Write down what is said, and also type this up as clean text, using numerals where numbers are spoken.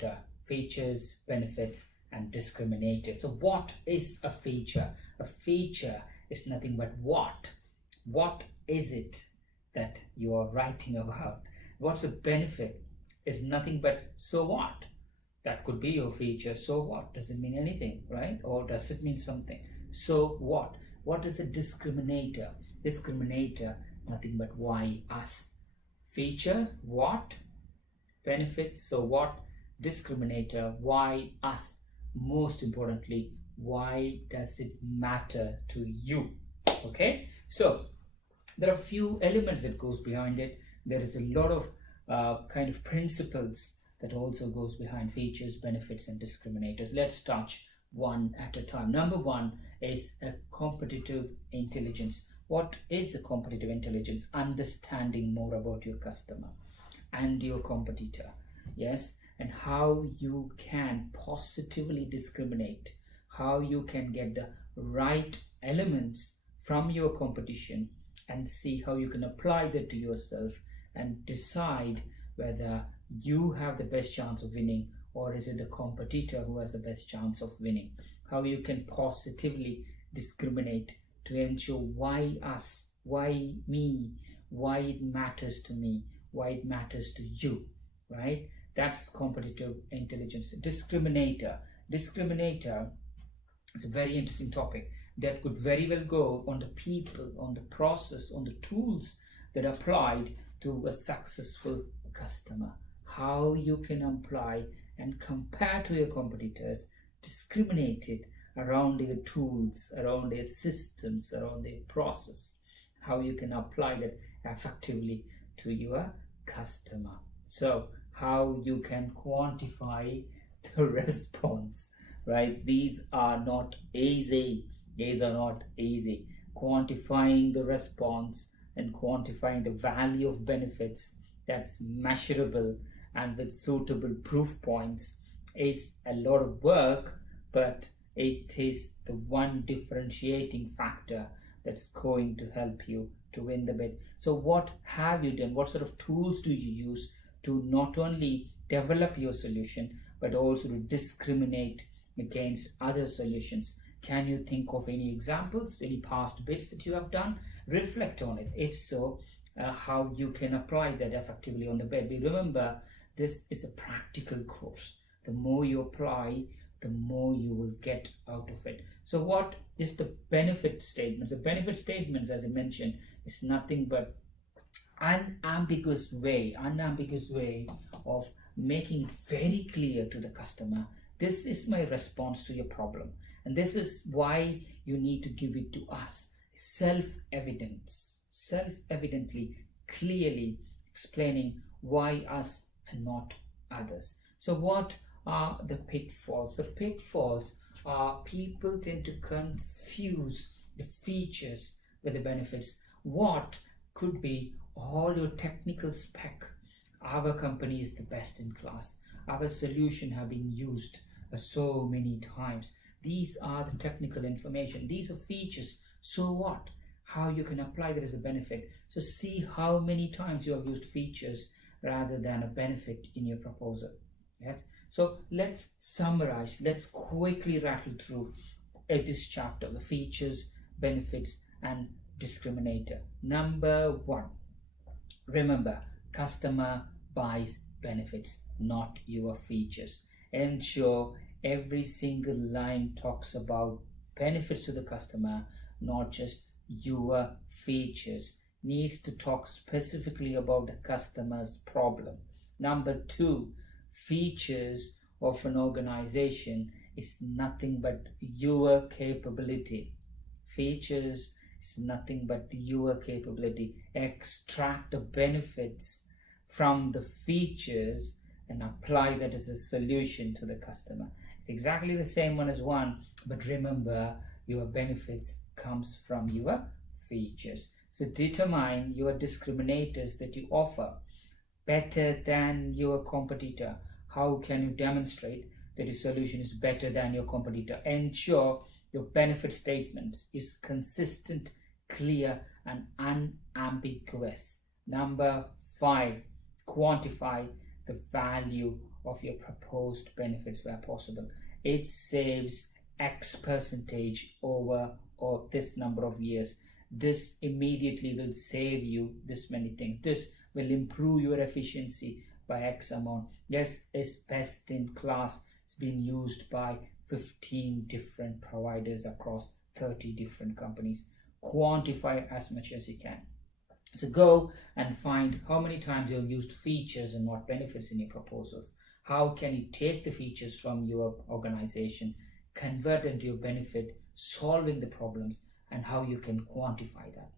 chapter, features, benefits, and discriminators. So what is a feature? A feature is nothing but what? What is it that you are writing about? What's a benefit? Is nothing but so what? That could be your feature. So what? Does it mean anything, right? Or does it mean something? So what? What is a discriminator? Discriminator, nothing but why, us. Feature, what? Benefit, so what? Discriminator, why, us. Most importantly, why does it matter to you? Okay, so there are a few elements that goes behind it. There is a lot of kind of principles that also goes behind features, benefits, and discriminators. Let's touch one at a time. Number one is a competitive intelligence. What is the competitive intelligence? Understanding more about your customer and your competitor. Yes, and how you can positively discriminate, how you can get the right elements from your competition and see how you can apply that to yourself and decide whether you have the best chance of winning or is it the competitor who has the best chance of winning. How you can positively discriminate to ensure why us, why me, why it matters to me, why it matters to you, right? That's competitive intelligence. Discriminator. Discriminator is a very interesting topic that could very well go on the people, on the process, on the tools that are applied to a successful customer. How you can apply and compare to your competitors, discriminate it around their tools, around their systems, around their process. How you can apply that effectively to your customer. So how you can quantify the response, right? These are not easy. These are not easy. Quantifying the response and quantifying the value of benefits that's measurable and with suitable proof points is a lot of work, but it is the one differentiating factor that's going to help you to win the bid. So what have you done? What sort of tools do you use to not only develop your solution, but also to discriminate against other solutions? Can you think of any examples, any past bids that you have done? Reflect on it. If so, how you can apply that effectively on the bid. But remember, this is a practical course. The more you apply, the more you will get out of it. So what is the benefit statements? The benefit statements, as I mentioned, is nothing but unambiguous way of making it very clear to the customer. This is my response to your problem, and this is why you need to give it to us. Self-evidently, clearly explaining why us and not others. So what are the pitfalls? The pitfalls are people tend to confuse the features with the benefits. What could be all your technical spec? Our company is the best in class. Our solution have been used so many times. These are the technical information. These are features. So what? How you can apply that as a benefit. So see how many times you have used features rather than a benefit in your proposal. Yes. So let's summarize. Let's quickly rattle through this chapter: the features, benefits, and discriminator. Number one, remember, customer buys benefits, not your features. Ensure every single line talks about benefits to the customer, not just your features. Needs to talk specifically about the customer's problem. Number two, features of an organization is nothing but your capability. Features is nothing but your capability. Extract the benefits from the features and apply that as a solution to the customer. It's exactly the same one as one, but remember, your benefits comes from your features. So determine your discriminators that you offer better than your competitor. How can you demonstrate that your solution is better than your competitor? Ensure your benefit statements is consistent, clear, and unambiguous. Number 5, quantify the value of your proposed benefits where possible. It saves X percentage over or this number of years. This immediately will save you this many things. This will improve your efficiency by X amount. Yes, it's best in class. It's been used by 15 different providers across 30 different companies. Quantify as much as you can. So go and find how many times you've used features and not benefits in your proposals. How can you take the features from your organization, convert into your benefit, solving the problems, and how you can quantify that.